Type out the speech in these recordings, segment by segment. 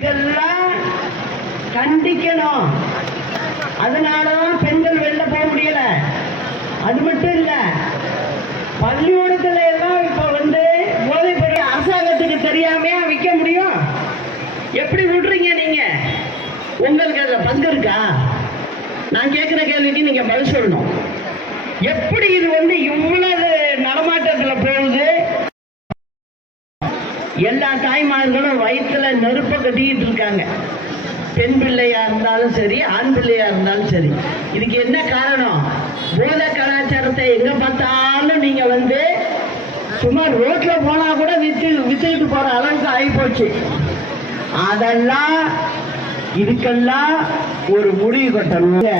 இதெல்லாம் கண்டிக்கணும். அதனாலதான் பெண்கள் வெளில போக முடியல. அது மட்டும் இல்ல, பள்ளிக்கூடத்துல எல்லாம் இப்ப போதைப் பொருள் அரசாங்கத்துக்கு தெரியாமையா விற்க முடியும்? எப்படி விடுறீங்க நீங்க? உங்களுக்கு அதுல பங்கு இருக்கா? நான் கேட்கிற கேள்விக்கு நீங்க பதில் சொல்லணும். எப்படி இது இவ்வளவு நடமாட்டத்துல போகுது? எல்லா தாய்மார்களும் வயிற்றுல நெருப்ப கட்டிக்கிட்டு இருக்காங்க. பெண் பிள்ளையா இருந்தாலும் சரி, ஆண் பிள்ளையா இருந்தாலும் சரி. இதுக்கு என்ன காரணம்? போதை கலாச்சாரத்தை எங்க பார்த்தாலும் நீங்க சும்மா ரோட்ல போனா கூட வித்துக்கிட்டு போற அளவுக்கு ஆகி போச்சு. அதெல்லாம் இதுக்கெல்லாம் ஒரு முடிவு கட்டணும்.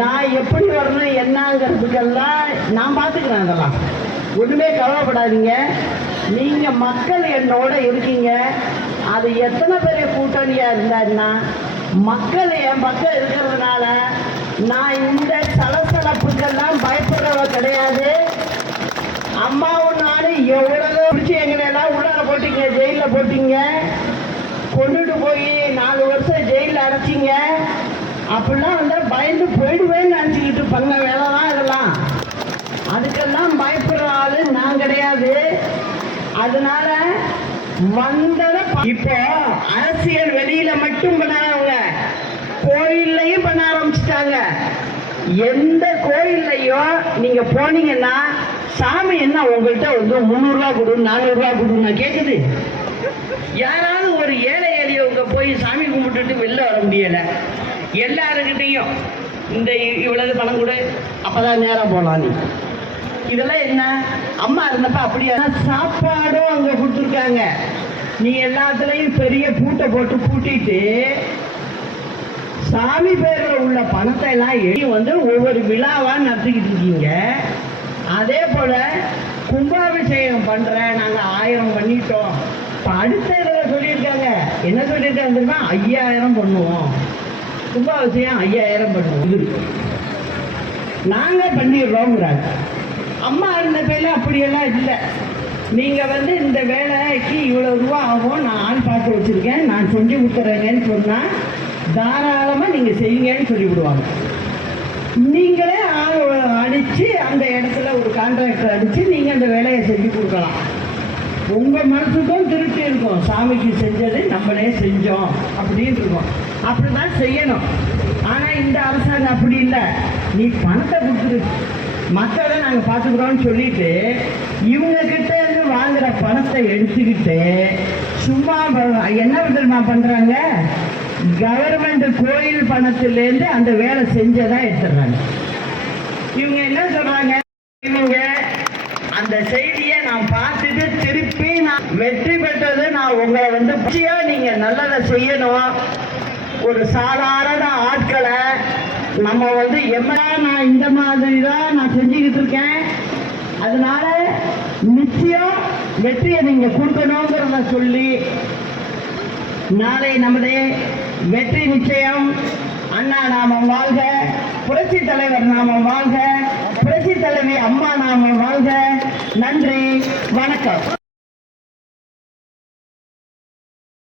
நான் எப்படி வரணும் என்னங்கிறதுக்கெல்லாம் நான் பார்த்துக்கிறேன். அதெல்லாம் ஒண்ணுமே கவலைப்படாதீங்க. நீங்க மக்கள் என்னோட இருக்கீங்க. அது எத்தனை பெரிய கூட்டணியா இருந்தாருன்னா, மக்கள் என் பக்கம் இருக்கிறதுனால நான் இந்த சலசலப்புக்கெல்லாம் பயப்படுறவ கிடையாது. அம்மாவும் நானும் எவ்வளவு பிடிச்சி எங்களெல்லாம் உள்ளார போட்டீங்க, ஜெயில போட்டீங்க, கொண்டுட்டு போய் 4 வருஷம் ஜெயில அடைச்சிங்க. அப்படிலாம் பயந்து போயிடுவேன்னு நினைச்சுக்கிட்டு பண்ண வேலை தான் இதெல்லாம். அதுக்கெல்லாம் பயப்படுற ஆளு நான் கிடையாது. அதனால இப்போ அரசியல் வெளியில மட்டும் பண்ணாதவங்க கோயில்லையும் பண்ண ஆரம்பிச்சுட்டாங்க. எந்த கோயில்லையும் நீங்க போனீங்கன்னா சாமி என்ன உங்கள்கிட்ட 300 ரூபா கொடு, 400 ரூபா கொடுன்னா கேக்குது? யாராவது ஒரு ஏழை எளியவங்க போய் சாமி கும்பிட்டுட்டு வெளில வர முடியல. எல்லாருக்கிட்டையும் இந்த இவ்வளவு பணம் கொடு, அப்பதான் நேரம் போலாம். நீ இதெல்லாம் என்ன? அம்மா இருந்தப்ப அப்படியா? சாப்பாடும் அங்க கொடுத்துருக்காங்க. நீ எல்லாத்துலயும் பெரிய பூட்டை போட்டு பூட்டிட்டு சாமி பேர்ல உள்ள பணத்தை எல்லாம் ஒவ்வொரு விழாவா நடத்திக்கிட்டு இருக்கீங்க. அதே போல கும்பாபிஷேகம் பண்ற நாங்க 1000 பண்ணிட்டோம். அடுத்த இதுல சொல்லியிருக்காங்க. என்ன சொல்லியிருக்காங்க தெரியுமா? 5000 பண்ணுவோம். கும்பாபிஷேகம் 5000 பண்ணுவோம். நாங்க பண்ணிடுறோங்கிறாங்க. அம்மா இருந்த பேர்ல அப்படியெல்லாம் இல்லை. நீங்க இந்த வேலைக்கு இவ்வளவு ரூபா ஆகும், நான் ஆள் பார்த்து வச்சிருக்கேன், நான் செஞ்சு கொடுத்துறேங்கன்னு சொன்னா தாராளமா நீங்க செய்யுங்கன்னு சொல்லி விடுவாங்க. நீங்களே ஆள் அடிச்சு அந்த இடத்துல ஒரு கான்ட்ராக்டர் அடிச்சு நீங்க அந்த வேலையை செஞ்சு கொடுக்கலாம். உங்க மனசுக்கும் திருப்தி இருக்கும். சாமிக்கு செஞ்சது நம்மளே செஞ்சோம் அப்படின்னு இருக்கும். அப்படிதான் செய்யணும். ஆனா இந்த அரசாங்கம் அப்படி இல்லை. நீ பணத்தை கொடுத்துரு, மக்களை நாங்க பாத்துக்கிறோம்னு சொல்லிட்டு இவங்க கிட்ட இருந்து வாங்குற பணத்தை எடுத்துக்கிட்டு சும்மா என்ன தெரியுமா பண்றாங்க? கவர்மெண்ட் கோயில் பணத்திலேருந்து அந்த வேலை செஞ்சதான் எடுத்துடுறாங்க. இவங்க என்ன சொல்றாங்க? இவங்க அந்த செய்தியை நான் பார்த்துட்டு திருப்பி நான் வெற்றி பெற்றது நான் உங்களை நீங்க நல்லதை செய்யணும். ஒரு சாதாரண ஆட்களை நம்ம நான் இந்த மாதிரி தான் நான் செஞ்சுக்கிட்டு இருக்கேன். அதனால நிச்சயம் வெற்றியை நீங்க கொடுக்கணுங்கிறத சொல்லி நாளை நமது வெற்றி நிச்சயம். அண்ணா நாமம் வாழ்க, புரட்சி தலைவர் நாமம் வாழ்க, புரட்சி தலைவி அம்மா நாமம் வாழ்க. நன்றி, வணக்கம்.